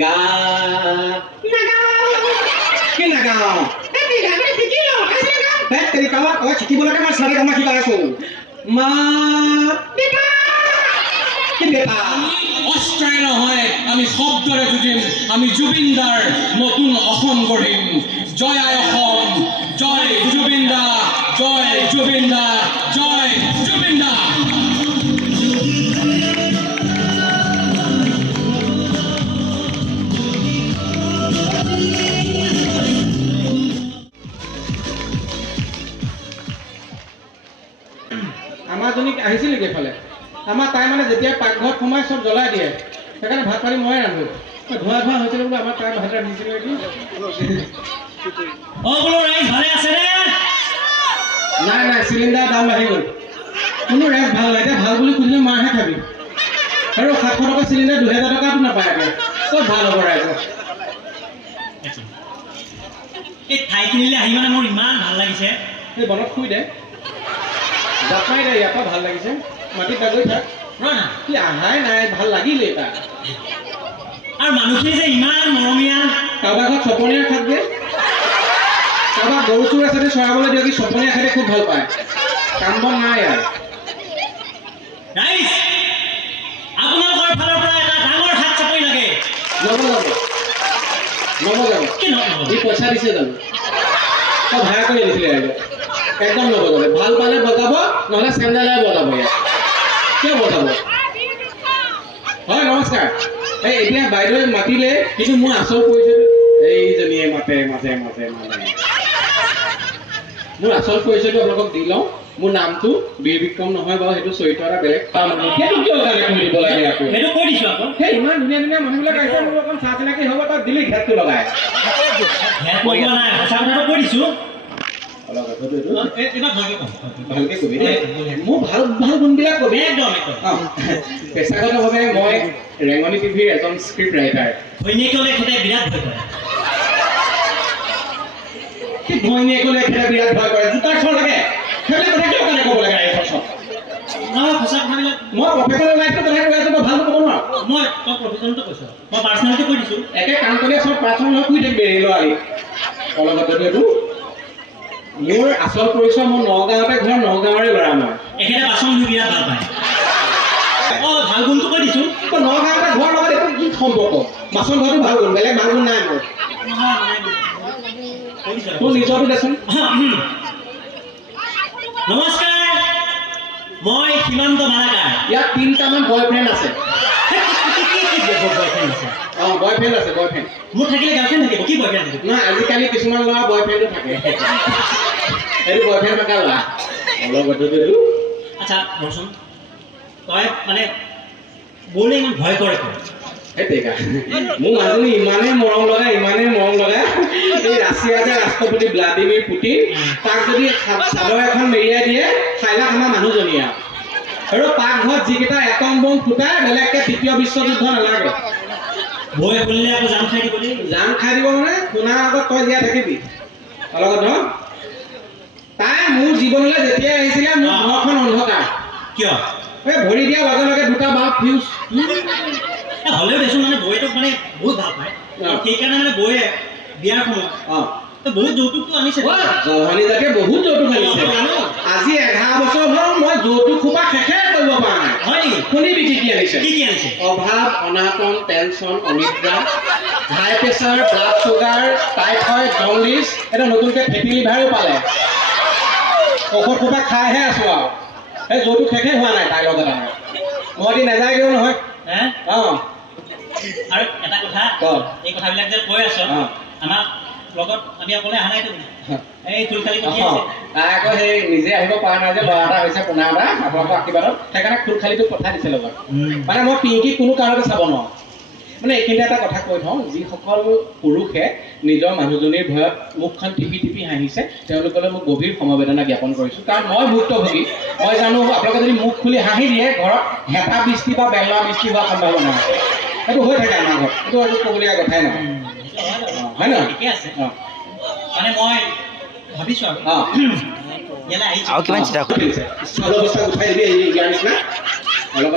গা কি নাগাও তেৰি কামা কয় শিকিবলৈকে মই চাৰে কামা শিকাই আছো মা কি বেটা অস্ত্ৰই নহয় আমি শব্দৰে যুঁজিম আমি জুবিনদাৰ নতুন অসম গঢ়িম জয় আই অসম জয় জুবিনদা জয় জুবিনদা জয় জুবিনদা আমাৰ জনীক আহিছিল নেকি এইফালে আমাৰ তাই মানে যেতিয়া পাকঘৰত সোমাই চব জ্বলাই দিয়ে সেইকাৰণে ভাত পানী ময়ে ৰান্ধো ধোঁৱা ধোঁৱা হৈছিলে বোলো আমাৰ তাই ভাত ৰান্ধিছিলে নেকি বোলো ৰাইজ ভালে আছে নে নাই নাই চিলিণ্ডাৰ দাম বাঢ়ি গ'ল কোনো ৰাইজ ভাল নাই এতিয়া ভাল বুলি খুজিলে মাৰহে খাবি আৰু 700 টকা চিলিণ্ডাৰ 2000 টকাটো নাপায় আকৌ চব ভাল হ'ব ৰাইজৰ এই ঠাইখিনিলৈ আহি মানে মোৰ ইমান ভাল লাগিছে এই বনত শুই দে জাপ মাৰি দে ইয়াৰ পৰা ভাল লাগিছে মাটিত বাগৰি থাক নহয় না কি আহাই নাই ভাল লাগিলেই তাৰ আৰু মানুহখিনি যে ইমান মৰমীয়া কাৰোবাৰ ঘৰত চপনীয়া খাত দিয়ে কাৰোবাৰ গৰু চুৰ আছে চৰাবলৈ দিয়ে কি চপনীয়া খাতে খুব ভাল পায় কাম বন নাই আৰু ৰাইজ আপোনালোকৰ ফালৰ পৰা এটা ডাঙৰ হাত চাপৰি লাগে যাব কি নহয় যি পইচা দিছে জানো তই ভাড়া কৰি আনিছিলে আৰু একদম নবজাবে ভাল পালে বজাব নহ'লে চেণ্ডেলে বজাব ইয়াত কিয় বজাব হয় নমস্কাৰ এই এতিয়া বাইদেৱে মাতিলে কিন্তু মোৰ আচল পৰিচয়টো এইজনীয়ে মাতে মাজে মাজে মানে মোৰ আচল পৰিচয়টো আপোনালোকক দি লওঁ মোৰ নামটো বীৰ বিক্ৰম নহয় বাৰু সেইটো চৰিত্ৰ এটা বেলেগ পাম সেইটো কিয় কাৰণে কৈ দিব লাগে আকৌ সেইটো কৈ দিছোঁ আকৌ সেই ইমান ধুনীয়া ধুনীয়া মানুহবিলাক আহিছে মোৰ অকণ চাহ চিনাকি হ'ব তাক দিলি ঘেটটো লগাই নাই সঁচা কথাটো কৈ দিছোঁ ভালকে কবি মোৰ ভাল ভাল গুণবিলাক কবি একদম পেছাগতভাৱে মই ৰেঙনি টিভিৰ এজন স্ক্ৰিপ্ট ৰাইটাৰ ঘৈণীয়েকলৈ এখেতে বিৰাট ভয় কৰে কি ঘৈণীয়েকলৈ এখেতে বিৰাট ভয় কৰে জোতাৰ চৰ লাগে সেইবিলাক কথা কিয় কাৰণে ক'ব লাগে ৰাইজৰ ওচৰত নহয় সঁচা কথাবিলাক মই প্ৰফেচনেল লাইফটো কথা কৈ আছোঁ মই ভালকৈ ক'ব নোৱাৰোঁ মই তই প্ৰফেচনেলটো কৈছোঁ মই পাৰ্চনেলটো কৈ দিছোঁ একে কাম কৰি চব পাৰ্চনেল হৈ শুই থাকিবি ৰেলৰ আলি অলপতে এইটো মোৰ আচল পৰিচয় মোৰ নগাঁৱতে ঘৰ নগাঁৱৰে ল'ৰা মই এখেতে বাচন ধুই বিৰাট ভাল পায় ভাল গুণটো কৈ দিছোঁ নগাঁৱতে ঘৰ লগত একো কি সম্পৰ্ক বাচন ধোৱাটো ভাল গুণ বেলেগ ভাল গুণ নাই মোৰ তোৰ নিজৰটো দেচোন নমস্কাৰ মই সীমান্ত মালাকাৰ ইয়াত 3টামান বয়ফ্ৰেণ্ড আছে বয়ফ্ৰেণ্ড আছে অঁ বয়ফ্ৰেণ্ড আছে বয়ফ্ৰেণ্ড মোৰ থাকিলে গাৰ্লফ্ৰেণ্ড থাকিব কি বয়ফ্ৰেণ্ড থাকিব নহয় আজিকালি কিছুমান ল'ৰা বয়ফ্ৰেণ্ডো থাকে এইটো বয়ফ্ৰেণ্ড থকা ল'ৰা অলপ এইটো আচ্ছা ৰচোন তই মানে বৌলে ইমান ভয় কৰে সেইটোৱে মোৰ মানুহজনী ইমানেই মৰম লগা এই ৰাছিয়াৰ ৰাষ্ট্ৰপতি ভ্লাদিমিৰ পুটিন তাক যদি চাদৰ এখন মেৰিয়াই দিয়ে খাইলাক আমাৰ মানুহজনীয়ে আৰু পাকঘৰত যিকেইটা এটম বম ফুটাই বেলেগকে তৃতীয় বিশ্বযুদ্ধ নালাগে বৌয়ে খুলিলে আকৌ জাম খাই দিব দেই জাম খাই দিব মানে শুনাৰ আগত তই জীয়াই থাকিবি লগত ন তাই মোৰ জীৱনলৈ যেতিয়াই আহিছিলে মোৰ ঘৰখন অন্ধকাৰ কিয় এই ভৰি দিয়াৰ লগে লগে দুটা বাল্ব ফিউজ হ'লেও দেচোন মানে বৌয়েটোক মানে বহুত ভাল পায় সেইকাৰণে মানে বৌয়ে বিয়াৰ সময়ত বহুত যৌতুকটো আনিছে জহনী জাতিয়ে বহুত যৌতুক আনিছে আজি 11 বছৰ হ'ল মই যৌতুক সোপা শেষে কৰিব পৰা নাই হয় নেকি শুনিবি কি কি আনিছে অভাৱ অনাটন টেনচন অনিদ্ৰা high pressure blood sugar typhoid jaundice এটা নতুনকৈ ফেটি লিভাৰো পালে ঔষধ সোপা খাইহে আছো আৰু সেই যৌতুক শেষে হোৱা নাই তাইৰ লগত আমাৰ মই এটি নাযায়গৈও নহয় আৰু এটা কথা এই কথাবিলাক যে কৈ আছ আমাক লগত আমি অকলে অহা নাই এই খুলখালি তাই আকৌ সেই নিজে আহিব পৰা নাই যে ল'ৰা এটা হৈছে পোনা এটা আপোনালোকৰ আশীৰ্বাদত সেইকাৰণে খুলখালিটো পঠাই দিছে লগত মানে মই পিংকি কোনো কাৰণতে চাব নোৱাৰোঁ মানে এইখিনি এটা কথা কৈ থওঁ যিসকল পুৰুষে নিজৰ মানুহজনীৰ ভয়ত মুখখন টিপি টিপি হাঁহিছে তেওঁলোকলৈ মই গভীৰ সমবেদনা জ্ঞাপন কৰিছোঁ কাৰণ মই ভুক্তভোগী মই জানো আপোনালোকে যদি মুখ খুলি হাঁহি দিয়ে ঘৰত হেতা বৃষ্টি বা বেলনা বৃষ্টি হোৱাৰ সম্ভাৱনা আছে সেইটো হৈ থাকে আমাৰ ঘৰত সেইটো হয়তো ক'বলগীয়া কথাই নহয় হয় নহয় ঠিকে আছে মানে মই ভাবিছোঁ আৰু ইয়ালৈ আহিছোঁ আৰু কিমান চিন্তা অৱস্থা উঠাই দিবি ইয়াৰ নিচিনা অলপ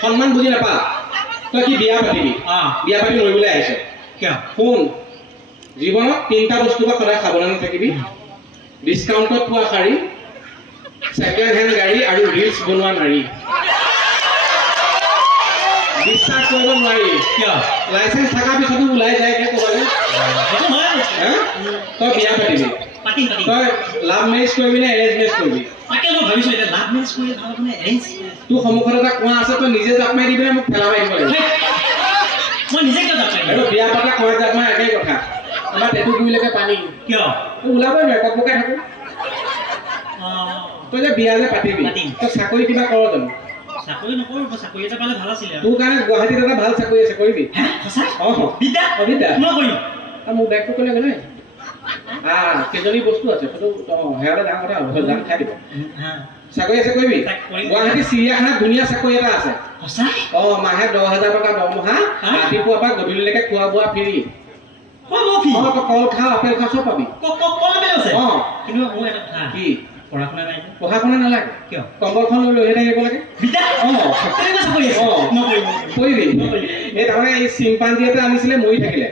সন্মান বুজি নাপা তই কি বিয়া পাতিবি বিয়া পাতি মৰিবলৈ আহিছ কিয় শুন জীৱনত 3টা বস্তু পৰা সদায় সাৱধানে থাকিবি ডিছকাউণ্টত পোৱা শাৰী ছেকেণ্ড হেণ্ড গাড়ী আৰু ৰিলছ বনোৱা নাৰী বিশ্বাস কৰিব নোৱাৰি কিয় লাইচেঞ্চ থকাৰ পিছতো ওলাই যায় কে ক'বালে সেইটো হয় তই বিয়া পাতিবি পাতিম তই লাভ মেৰেজ কৰিবি নে এৰেঞ্জ মেৰেজ কৰিবি তাকে মই ভাবিছোঁ এতিয়া লাভ মেৰেজ কৰি ভাল মানে এৰেঞ্জ তোৰ সন্মুখত এটা কুঁৱা আছে তই নিজে জাপ মাৰি দিবি নে মোক ঠেলা মাৰি দিব লাগিব মই নিজে কিয় যাব আৰু বিয়া পতা কুঁৱাত জাপ মাৰা একেই কথা আমাৰ টেটু গুৰিলৈকে পানী কিয় তই ওলাবই নোৱাৰে ককবকাই থাকো তই যে বিয়া যে পাতিবি পাতিম। তই চাকৰি কিবা কৰ জানো চাকৰি নকৰোঁ চাকৰি এটা পালে ভাল আছিলে তোৰ কাৰণে গুৱাহাটীত এটা ভাল চাকৰি আছে কৰিবি সঁচা অঁ বিদ্যা অবিদ্যা মই কৰিম মোৰ বেগটো ক'লে গ'লে কেইজনী বস্তু আছে সেইটো সেয়ালৈ ডাঙৰ কথা হ'ব জান খাই দিব চাকৰি আছে কৰিবি গুৱাহাটী চিৰিয়াখানাত ধুনীয়া চাকৰি এটা আছে সঁচা মাহে 10,000 টকা দৰমহা ৰাতিপুৱাৰ পৰা গধূলিলৈকে খোৱা বোৱা ফ্ৰী কল খাওঁ আপেল খাওঁ চব পাবি কিন্তু মোৰ এটা কথা কি পঢ়া শুনা নাই পঢ়া শুনা নালাগে কিয় কম্বলখন লৈ থাকিব লাগে বিদ্যা তেনেকুৱা চাকৰি আছে নকৰিম কৰিবি এই তাৰমানে এই চিম্পাঞ্জী এটা আনিছিলে মৰি থাকিলে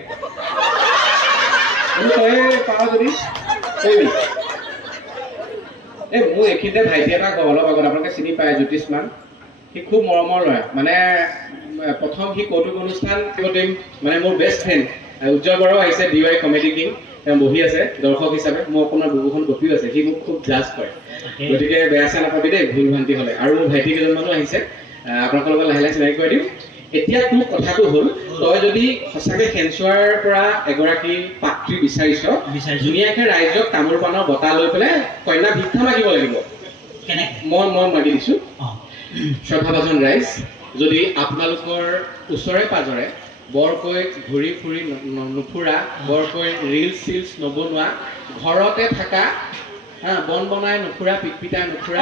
তই পাৱ যদি কৰিবি এই মোৰ এইখিনিতে ভাইটি এটা অলপ আগত আপোনালোকে চিনি পায় জ্যোতিষমান সি খুব মৰমৰ ল'ৰা মানে প্ৰথম সি কৌতুক অনুষ্ঠান মানে মোৰ বেষ্ট ফ্ৰেণ্ড উজ্জ্বল বৰাও আহিছে DY কমেডি কিং তেওঁ বহি আছে দৰ্শক হিচাপে মোৰ অকণমান বুকুখন কপিও আছে সি মোক খুব জাজ কৰে গতিকে বেয়া চেয়া নাপাবি দেই ভুল ভ্ৰান্তি হ'লে আৰু মোৰ ভাইটি কেইজনমানো আহিছে আপোনালোকৰ লগত লাহে লাহে চিনাকি কৰি দিম এতিয়া তোৰ কথাটো হ'ল তই যদি সঁচাকে সেনচুৱাৰ পৰা এগৰাকী পাত্ৰী বিচাৰিছ ধুনীয়াকে ৰাইজক তামোল পাণৰ বঁটা লৈ পেলাই কন্যা ভিক্ষা মাগিব লাগিব মই মাগি দিছো শ্ৰদ্ধাভাজন ৰাইজ যদি আপোনালোকৰ ওচৰে পাজৰে বৰকৈ ঘূৰি ফুৰি নুফুৰা বৰকৈ ৰিলছ চিলছ নবনোৱা ঘৰতে থকা বন বনাই নুফুৰা পিটপিটাই নুফুৰা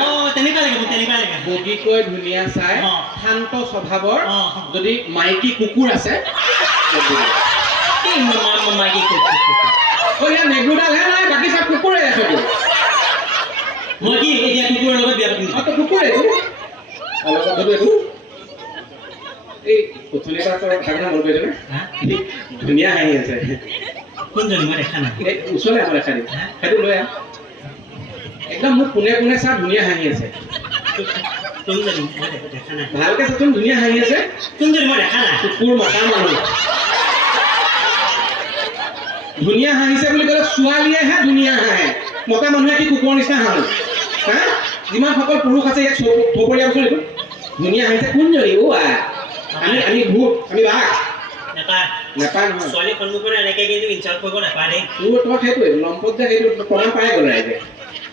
বগীকৈ ধুনীয়া চাই শান্ত স্বভাৱৰ যদি মাইকী কুকুৰ আছে নেগুৰডালহে নাই বাকী চব কুকুৰে আছে মই কি এতিয়া কুকুৰৰ লগত বিয়া পাতিম কুকুৰে এইটো এই পুথলি পৰা ঘটনা মন কৰিছে নে ধুনীয়া হাঁহি আছে কোনজনী মই দেখা নাই এই ওচৰলৈ আমাৰ দেখা দিম সেইটো লৈ আহ একদম মোক কোনে কোনে চা ধুনীয়া হাঁহি আছে কোনজনী মই দেখা নাই ভালকে চাচোন ধুনীয়া হাঁহি আছে কোনজনী মই দেখা নাই কুকুৰ মতা মানুহ ধুনীয়া হাঁহিছে বুলি ক'লে ছোৱালীয়েহে ধুনীয়া হাঁহে মতা মানুহে কি কুকুৰৰ নিচিনা হাঁহে যিমান সকল পুৰুষ আছে ইয়াক থপৰীয়াবচোন এইটো ধুনীয়া হাঁহিছে কোনজনী আমি ভূত আমি বাঘ নেপায় নহয় ছোৱালী সন্মুখত এনেকে কিন্তু ইনচাল্ট কৰিব নাপায় দেই তোমাক সেইটোৱে লম্পত যে সেইটো প্ৰমাণ পাই গ'ল ৰাইজে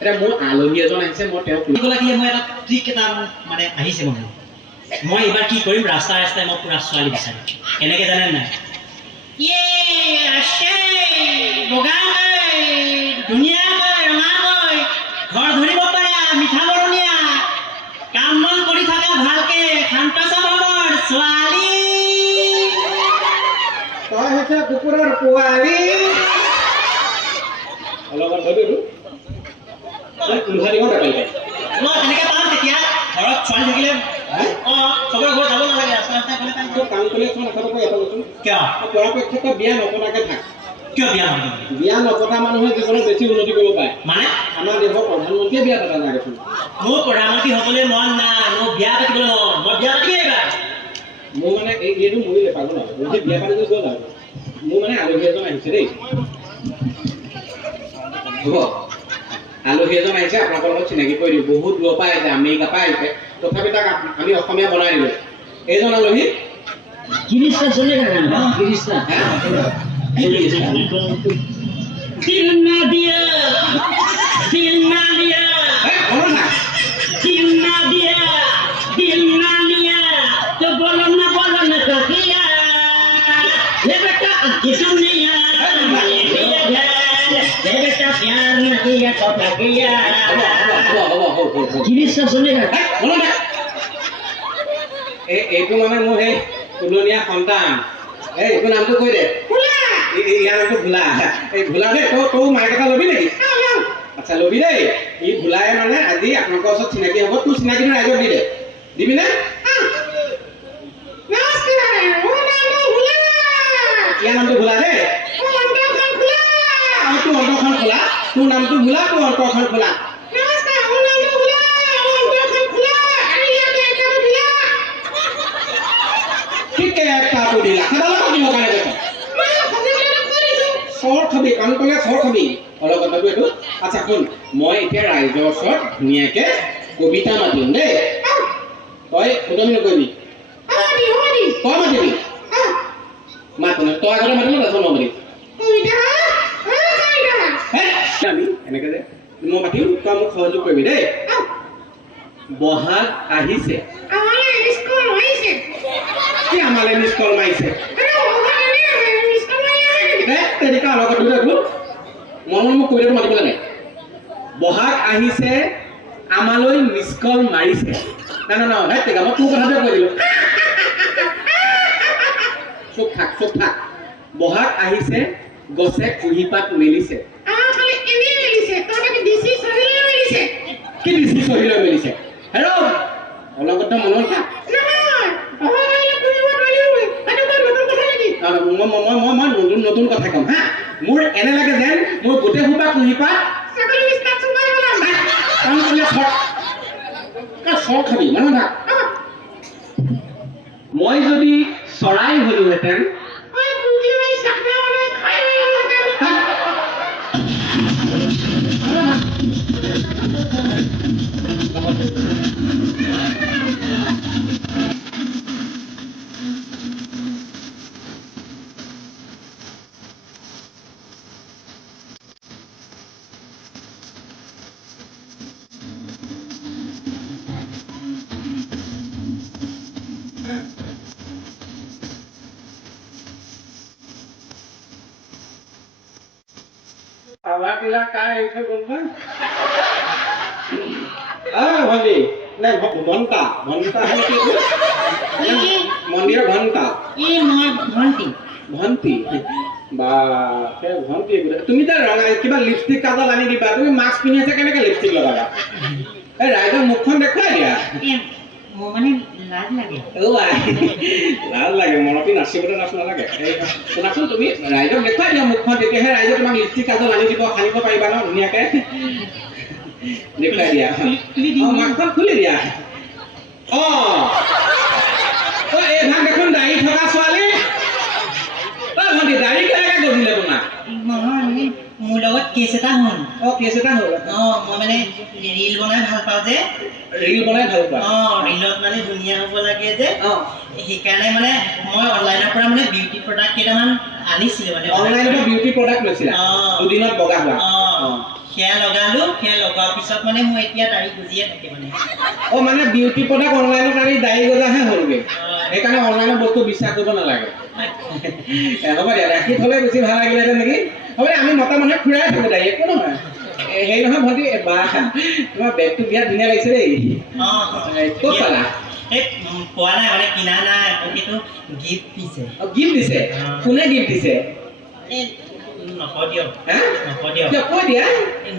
এতিয়া মোৰ আলহী এজন আহিছে মই তেওঁক মই এটা ট্ৰিক এটা মানে আহিছে মনত মই এইবাৰ কি কৰিম ৰাস্তাই ৰাস্তাই মই পুৰা ছোৱালী বিচাৰিম কেনেকে জানে নাই ধুনীয়াকৈ ৰঙাকৈ ঘৰ ধৰিব পাৰা মিঠা বৰণীয়া কাম বন কৰি থকা ভালকে শান্ত স্বভাৱৰ ছোৱালী তই হৈছে কুকুৰৰ পোৱালি অলপমান ধৰিলো লোহা দিব নাপালিকে মই তেনেকে পাম তেতিয়া ঘৰত ছোৱালী থাকিলে চবৰে ঘৰত যাব নালাগে ৰাস্তা ৰাস্তাই গ'লে পাম কাম কৰিলে চোন এটা বচোন কিয় পৰাপক্ষত বিয়া নপতাকে থাক কিয় বিয়া নপতা মানুহে জীৱনত বেছি উন্নতি কৰিব পাৰে মানে আমাৰ দেশৰ প্ৰধানমন্ত্ৰীয়ে বিয়া পতা নাই দেখোন মোৰ প্ৰধানমন্ত্ৰী হ'বলৈ মন নাই মোৰ বিয়া পাতিবলৈ মন মই বিয়া পাতিমেই এইবাৰ মোৰ মানে এইটো মৰিলে পাগল আৰু বিয়া পাতি গ'ল আৰু মোৰ মানে আলহী এজন আহিছে দেই হ'ব আলহী এজন আহিছে আপোনালোকৰ লগত চিনাকি কৰি দিওঁ বহুত দূৰৰ পৰা আহিছে আমেৰিকাৰ পৰা আহিছে তথাপি তাক আমি অসমীয়া বনাই দিলোঁ এইজন আলহী এইটো মানে মোৰ সেই তুলনীয়া সন্তান এইটো নামটো কৈ দে ইয়াৰ নামটো ভোলা এই ভোলা দেই তই মাইক এটা ল'বি নেকি আচ্ছা ল'বি দেই ই ভোলাই মানে আজি আপোনালোকৰ ওচৰত চিনাকি হ'ব তোৰ চিনাকিটো ৰাইজক দি দে দিবি নে ইয়াৰ নামটো ভোলা দেই আৰু তোৰ অন্তৰখন খোলা তোৰ নামটো ভোলা তোৰ অন্তৰখন খোলা ঠিকে একটা দিলা সেডাল দিব কাৰণে দেখোন চৰ খাবি কাণ কলে চৰ খাবি অলপ কথাটো এইটো আচ্ছা শুন মই এতিয়া ৰাইজৰ ওচৰত ধুনীয়াকে কবিতা মাতিম দেই তই ফুটনি নকৰিবি তই মাতিবি মাত তই আগতে মাতিব তাৰপিছত মই মাতিম আমি এনেকে যে মই মাতিম তই মোক সহযোগ কৰিবি দেই বহাগ আহিছে কি আমালে মিছ কল মাৰিছে তেনেকুৱা অলপ কথাটো মন মোক কবিতাটো মাতিব লাগে বহাগ আহিছে আমালৈ মিছ কল মাৰিছে না না না মই তোৰ কথাটোৱে কৈ দিলোঁ চুপ থাক বহাগ আহিছে গছে কুঁহিপাত মেলিছে কি দিছি চহিলৈ মেলিছে হেৰ অলগত মনত থাক মই নতুন কথা কম হা মোৰ এনে লাগে যেন মোৰ গোটেই সোপা কুঁহিপাত চৰ খাবি মানুহ থাক মই যদি চৰাই হলোহেঁতেন আবাৰ কিলা কাই উঠে বলবা ভন্টি নাই ঘন্টা মন্দিৰৰ ঘন্টা ভন্টি বা ভন্টি তুমি যে ৰঙা কিবা লিপষ্টিক কাজল আনি দিবা তুমি মাস্ক পিন্ধি আছা কেনেকে লিপষ্টিক লগাবা এই ৰাইজৰ মুখখন দেখুৱাই দিয়া লাজ লাগে মনতে নাচিবলৈ নালাগে শুনাচোন তুমি ৰাইজক দেখুৱাই দিয়া মুখখন তেতিয়াহে ৰাইজে তোমাক লিপষ্টিক কাজল আনি দিব সানিব পাৰিবা ন ধুনীয়াকে দেখুৱাই দিয়া মাস্কখন খুলি দিয়া এই ভাগ দেখোন দাড়ি থকা ছোৱালী ভণ্টি দাড়ি কেনেকে গজিলে তোমাৰ মোৰ লগত কেছ এটা হ'ল কেছ এটা হ'ল মই মানে ৰিল বনাই ভাল পাওঁ যে ৰিল বনাই ভাল পোৱা ৰিলত মানে ধুনীয়া হ'ব লাগে যে সেইকাৰণে মানে মই অনলাইনৰ পৰা মানে বিউটি প্ৰডাক্ট কেইটামান আনিছিলো মানে অনলাইনত বিউটি প্ৰডাক্ট লৈছিলা দুদিনত বগা হোৱা সেয়া লগালো সেয়া লগোৱাৰ পিছত মানে মোৰ এতিয়া দাড়ি গজিয়ে থাকে মানে মানে বিউটি প্ৰডাক্ট অনলাইনত আনি দাড়ি গজাহে হ'লগে সেইকাৰণে অনলাইনৰ বস্তু বিশ্বাস কৰিব নালাগে হ'ব দিয়া ৰাখি থ'লে বেছি ভাল লাগিলেহেঁতেন নেকি হ'ব দিয়া আমি মতা মানুহে ফুৰাই থাকোঁ দাড়ি একো নহয় হেৰি নহয় ভণ্টি বা তোমাৰ বেগটো বিৰাট ধুনীয়া লাগিছে দেই ক'ত পালা পোৱা নাই মানে কিনা নাই সেইটো গিফ্ট দিছে গিফ্ট দিছে কোনে গিফ্ট দিছে নকওঁ দিয়ক কৈ দিয়া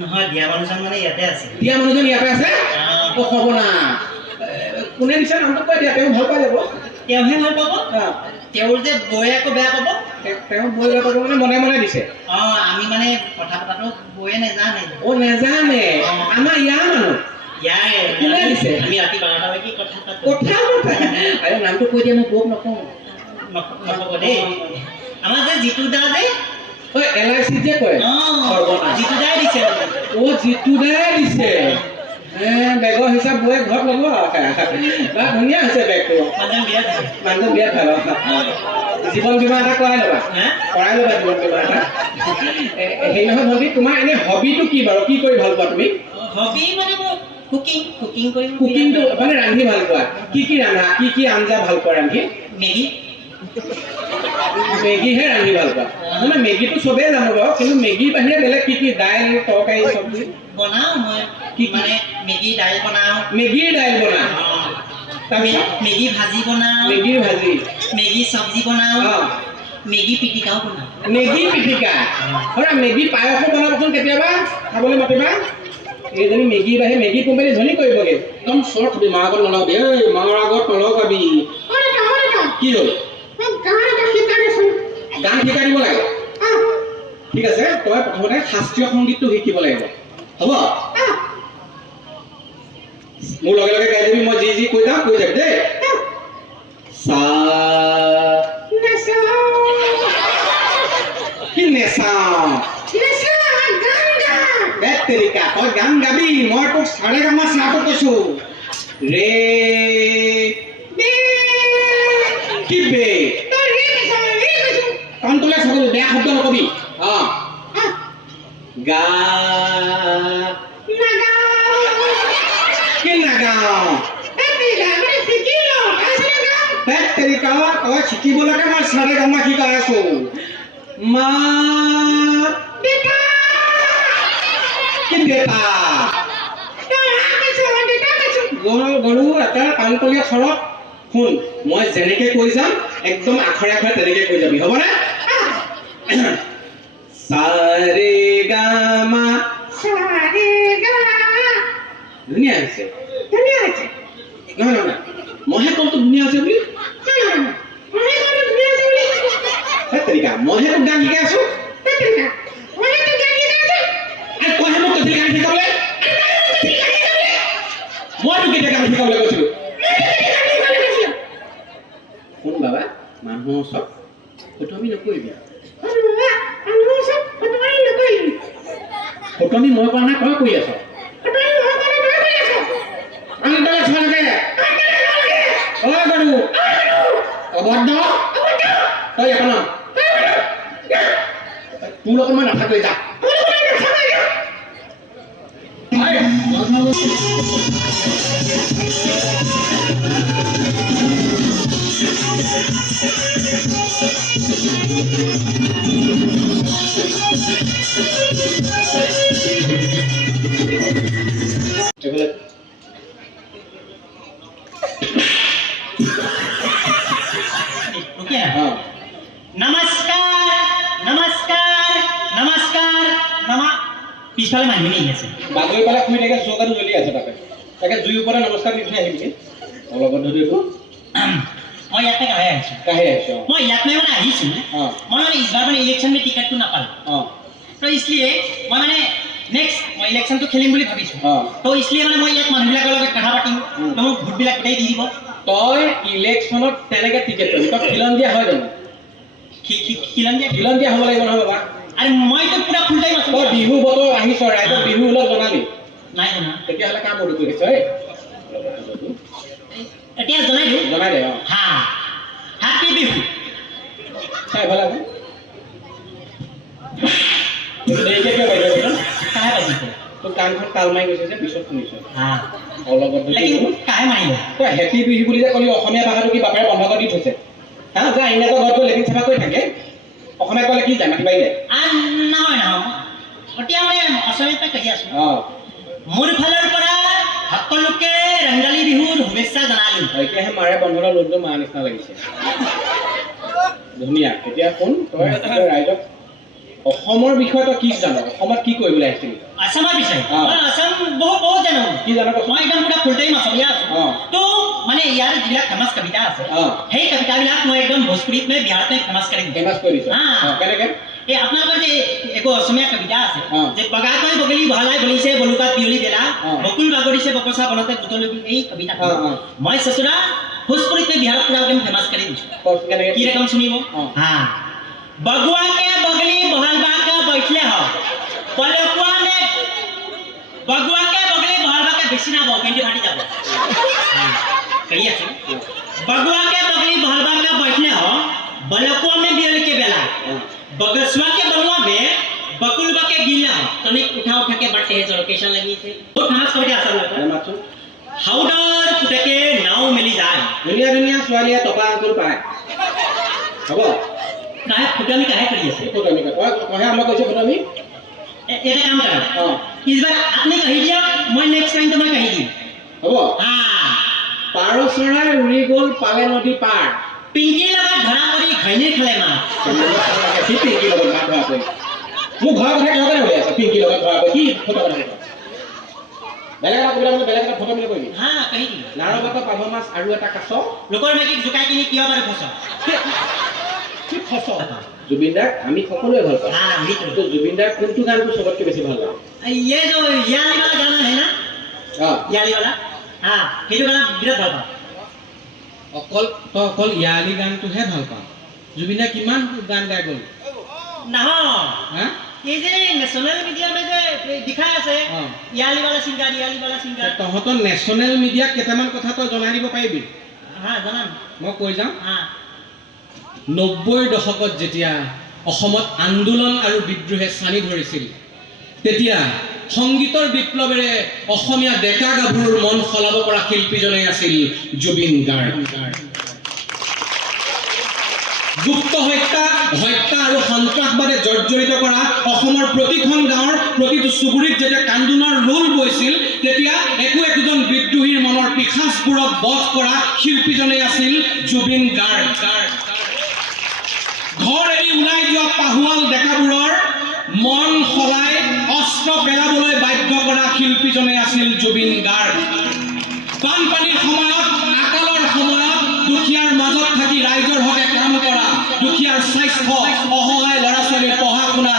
নহয় দিয়া মানুহজন মানে ইয়াতে আছে দিয়া মানুহজন ইয়াতে আছে হ'ব না কোনে দিছে নামটো কৈ দিয়া তেওঁ ভাল পাই যাব তেওঁহে ভাল পাব তেওঁৰ যে বৌয়ে আকৌ বেয়া পাব তেওঁ বৈ বেয়া পাব মানে মনে মনে দিছে আমি মানে কথা পতাটো বৌয়ে নেজানে নেজানে আমাৰ ইয়াৰ মানুহ কোনে দিছে আমি ৰাতি 12টালৈকে কথা পাতো আৰু নামটো কৈ দিয়া মই বৌক নকওঁ নক'ব দেই আমাৰ যে জিতু দা যে LIC যে কয় জিতু দাই দিছে জিতু দাই দিছে বেগৰ হিচাপ বৌয়ে ঘৰত ল'ব ধুনীয়া হৈছে বেগটো মানুহজন বিৰাট ভাল জীৱন বীমা এটা কৰাই ল'বা জীৱন বীমা এটা হেৰি নহয় ভণ্টি তোমাৰ এনে হবিটো কি বাৰু কি কৰি ভাল পোৱা তুমি হবি মানে মোৰ কুকিংটো মানে ৰান্ধি ভাল পোৱা কি ৰান্ধা কি আঞ্জা ভাল পোৱা ৰান্ধি মেগীহে ৰান্ধি ভাল পোৱা মানে মেগীটো চবেই জানো বাৰু কিন্তু মেগীৰ বাহিৰে বেলেগ কি দাইল তৰকাৰী চব্জি বনাওঁ মই মানে মেগীৰ দাইল বনাওঁ তাৰপিছত মেগী ভাজি বনাওঁ মেগী চব্জি বনাওঁ মেগী পিটিকাও বনাওঁ মেগী পিটিকা মেগী পায়সো বনাবচোন কেতিয়াবা খাবলৈ মাতিবা এইজনী মেগীৰ বাহিৰে মেগী কোম্পানী ধনী কৰিবগৈ একদম চৰ্ট খাবি মাৰ আগত নলগাবি মাৰ আগত নলগাবি কি হ'ল গান শিকাই দিব লাগে ঠিক আছে তই প্ৰথমতে শাস্ত্ৰীয় সংগীতটো শিকিব লাগিব হ'ব মোৰ লগে লগে গাই দিবি মই যি যি কৈ যাম কৈ যাবি দেই সা কি নেচাও তেৰিকা তই গান গাবি মই তোক চাৰে গামা চাহটো কৈছো ৰে কি বে কান্তলে সকলো বেয়া শব্দ নকবি গা কি নাগাও তেৰিকা তই শিকিবলৈকে মই চাৰে গামা শিকাই আছো মা কি বেটা গৰু এটা কাণকলীয়া স্বৰত শুন মই যেনেকে কৈ যাম একদম আখৰে আখৰে তেনেকে কৈ যাবি হ'বনে সাৰে গামা ধুনীয়া হৈছে নহয় নহয় মইহে কলটো ধুনীয়া হৈছে বুলি তেৰিকা মইহে তোক গান শিকাই আছো তইহে মোক কেতিয়া গান শিকাবলৈ মই তোক কেতিয়া গান শিকাবলৈ কৈছিলো শুন বাবা মানুহৰ ওচৰত ফটোমি নকৰিবি ফটোমি মই কৰা নাই তই কৰি আছ অবদ্ধ তই এখন তোৰ লগত মই নাথাকোঁ যা পিছফালে মানুহ আছে বাগৰি পেলাই শুই থাকে চৌকাটো জ্বলি আছে তাকে জুইৰ ওপৰত নমস্কাৰ দি থৈ আহিবি অলপ ধৰিব মই ইয়াতে কাহে আহিছোঁ মই ইয়াত মানে আহিছোঁ মই মানে ইছবাৰ মানে ইলেকশ্যন में टिकट तो नापाल तो इसलिए मैं माने नेक्स्ट मैं इलेक्शन तो खेलिम বুলি ভাবিছোঁ तो इसलिए মানে মই ইয়াত মানুহবিলাকৰ লগত কথা পাতিম তো মোক ভোট বিলাক গোটেই দি দিব তই ইলেকশ্যনত তেনেকে টিকেট পাবি তই খিলন দিয়া হয় জানো খিলন দিয়া হ'ব লাগিব নহয় বাবা আরে মই তো পুরা ফুল টাইম আছো তই বিহু বতৰ আহিছ ৰাইজক বিহু হলক জনালি নাই জানা তেতিয়াহ'লে কাম কৰি কৰিছ এতিয়া জনাই দিওঁ জনাই দে হা হ্যাপি বিহু চাই ভাল লাগে দেৰিকে কিয় বাইদেউ কাহে বাজিছে তোৰ কাণখন তাল মাৰি গৈছে যে পিছত শুনিছ হা অলপ লেকিন কাহে মাৰিলে তই হেপী বিহু বুলি যে ক'লি অসমীয়া ভাষাটো কি বাপেৰে বন্ধ কৰি দি থৈছে হা যে ইংৰাজৰ ঘৰত গৈ লেকিন চাফা কৰি থাকে অসমীয়া ক'লে কি যায় মাতি পাৰিলে নহয় এতিয়া মানে অসমীয়াতে কৈ আছো মোৰ ফালৰ পৰা সকলোকে ৰংগালী বিহুৰ শুভেচ্ছা জনালোঁ এতিয়াহে মাৰে বন্ধনৰ লোকটো মাৰ নিচিনা লাগিছে ধুনীয়া এতিয়া শুন তই ৰাইজক অসমৰ বিষয়ে তই কি জান অসমত কি কৰিবলৈ আহিছিলি আসামৰ বিষয়ে মই আসাম বহুত জানো কি জান মই একদম পুৰা ফুল টাইম অসমীয়া আছো তো মানে ইয়াৰ যিবিলাক ফেমাছ কবিতা আছে সেই কবিতাবিলাক মই একদম ভোজপুৰীত মই বিহাৰতে ফেমাছ কৰি দিছ কেনেকে এই আপোনালোকৰ যে একো অসমীয়া কবিতা আছে যে বগাকৈ বগলী বহালাই বলিছে বলুকাত বিয়লি বেলা বকুল বাগৰিছে বকচা বনতে বুটলি এই কবিতা মই সসুৰা ভোজপুৰীত মই বিহাৰত পুৰা একদম ফেমাছ কৰি দিছোঁ কি ৰকম শুনিব হা बगुआ के बगली बहलबा के बैठले हो बलकुआ में बगुआ के बगली बहलबा के बेसी ना बो केंडी फाटी जाबो कही আছে बगुआ के बगली बहलबा के बैठले हो बलकुआ में बियल के बेला बगसुआ के बनुआ में बकुलबा के गिला तनिक उठा के बाटे है लोकेशन लगी थे बहुत खास कविता असल लगता মাতছো हाउडर पुटके नाव मिली जाए ধুনীয়া ধুনীয়া ছোৱালীয়ে টকা আঙুল পায় হ'ব काहे फुटामी काहे करी আছে ফটোমি কহে আমাক কৈছে ফটোমি এটা কাম কৰা इस बार आपने कही दिया मैं नेक्स्ट टाइम तो मैं कही दी হ'ব हां পাৰ চৰাই উৰি গ'ল পালে নদী পাৰ पिंकी लगा धरा पड़ी खैने खले मा কি পিংকি লগত ভাত ধৰা পৰি মোৰ ঘৰৰ কথা কিহৰ কাৰণে হৈ আছে পিংকি লগত ধৰা পৰি কি ফটো বনাই বেলেগ এটা কবিতা মানে বেলেগ এটা ফটো মিলে কৰিবি हां कही दी নাৰবাত পাভ মাছ আৰু এটা কাছ লোকৰ মাইকি জুকাই কিনি কিয় বাৰে ফছ কি ফছ জুবিন দাক আমি সকলোৱে ভাল পাওঁ हाँ वही তো জুবিন দাৰ কোনটো গানটো চবতকৈ বেছি ভাল লাগে ये जो याली वाला गाना है ना অঁ याली वाला हाँ ये गाना बिराट ভাল পাওঁ অকল ইয়ালি গানটোহে ভাল পাওঁ জুবিন দাই কিমান গান গাই গ'ল নহয় হা ये जे नेशनल मीडिया में जे दिखाई আছে हाँ। याली वाला सिंगर তহঁতৰ নেশ্যনেল মিডিয়াক কেইটামান কথা তই জনাই দিব পাৰিবি हाँ जनाम মই কৈ যাওঁ हाँ 90ৰ দশকত যেতিয়া অসমত আন্দোলন আৰু বিদ্ৰোহে চানি ধৰিছিল তেতিয়া সংগীতৰ বিপ্লৱেৰে অসমীয়া ডেকা গাভৰুৰ মন সলাব পৰা শিল্পীজনে আছিল জুবিন গাৰ্গ গুপ্ত হত্যা আৰু সন্ত্ৰাসবাদে জৰ্জৰিত কৰা অসমৰ প্ৰতিখন গাঁৱৰ প্ৰতিটো চুবুৰীত যেতিয়া কান্দোনৰ ৰোল বৈছিল তেতিয়া একোজন বিদ্ৰোহীৰ মনৰ পিখাচবোৰক বধ কৰা শিল্পীজনে আছিল জুবিন গাৰ্গ ঘৰ এৰি ওলাই যোৱা পাহুৱাল ডেকাবোৰৰ মন সলাই অস্ত্ৰ পেলাবলৈ বাধ্য কৰা শিল্পীজনে আছিল জুবিন গাৰ্গ বানপানীৰ সময়ত আকালৰ সময়ত দুখীয়াৰ মাজত থাকি ৰাইজৰ হকে কাম কৰা দুখীয়াৰ স্বাস্থ্য অসহায় ল'ৰা ছোৱালীৰ পঢ়া শুনা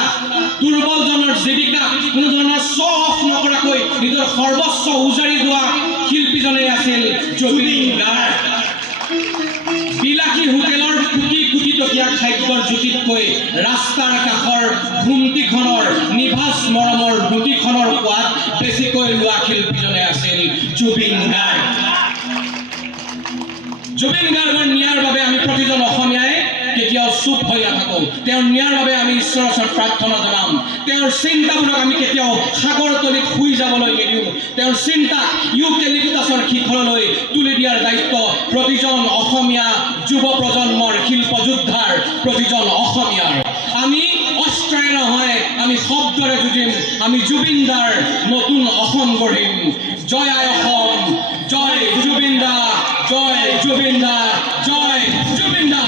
দুৰ্বলজনৰ জীৱিকা কোনো ধৰণৰ শ্ব' অফ নকৰাকৈ নিজৰ সৰ্বস্ব উজাৰি দিয়া শিল্পীজনে আছিল জুবিন গাৰ্গ বিলাসী হোটেলৰ কোটি টকীয়া খাদ্যৰ জুতিতকৈ ৰাস্তাৰ কাষৰ ঘুমটিখনৰ নিভাজ মৰমৰ ৰুটিখনৰ সোৱাদ বেছিকৈ লোৱা শিল্পীজনে আছিল জুবিন গাৰ্গ জুবিন গাৰ্গৰ ন্যায়ৰ বাবে আমি প্ৰতিজন অসমীয়াই কেতিয়াও চুপ হৈ নাথাকোঁ তেওঁৰ ন্যায়ৰ বাবে আমি ঈশ্বৰৰ ওচৰত প্ৰাৰ্থনা জনাম তেওঁৰ চিন্তাবোৰক আমি কেতিয়াও সাগৰ তলিত শুই যাবলৈ নিদিওঁ তেওঁৰ চিন্তাক ইউকেলিপ্টাছৰ শিখৰলৈ তুলি দিয়াৰ দায়িত্ব প্ৰতিজন অসমীয়া যুৱ প্ৰজন্মৰ শিল্পযোদ্ধাৰ প্ৰতিজন অসমীয়াৰ আমি অস্ত্ৰৰে নহয় আমি শব্দৰে যুঁজিম আমি জুবিন দাৰ নতুন অসম গঢ়িম জয় আই অসম জয় জুবিন দা জয় জুবিন দা জয় জুবিন দা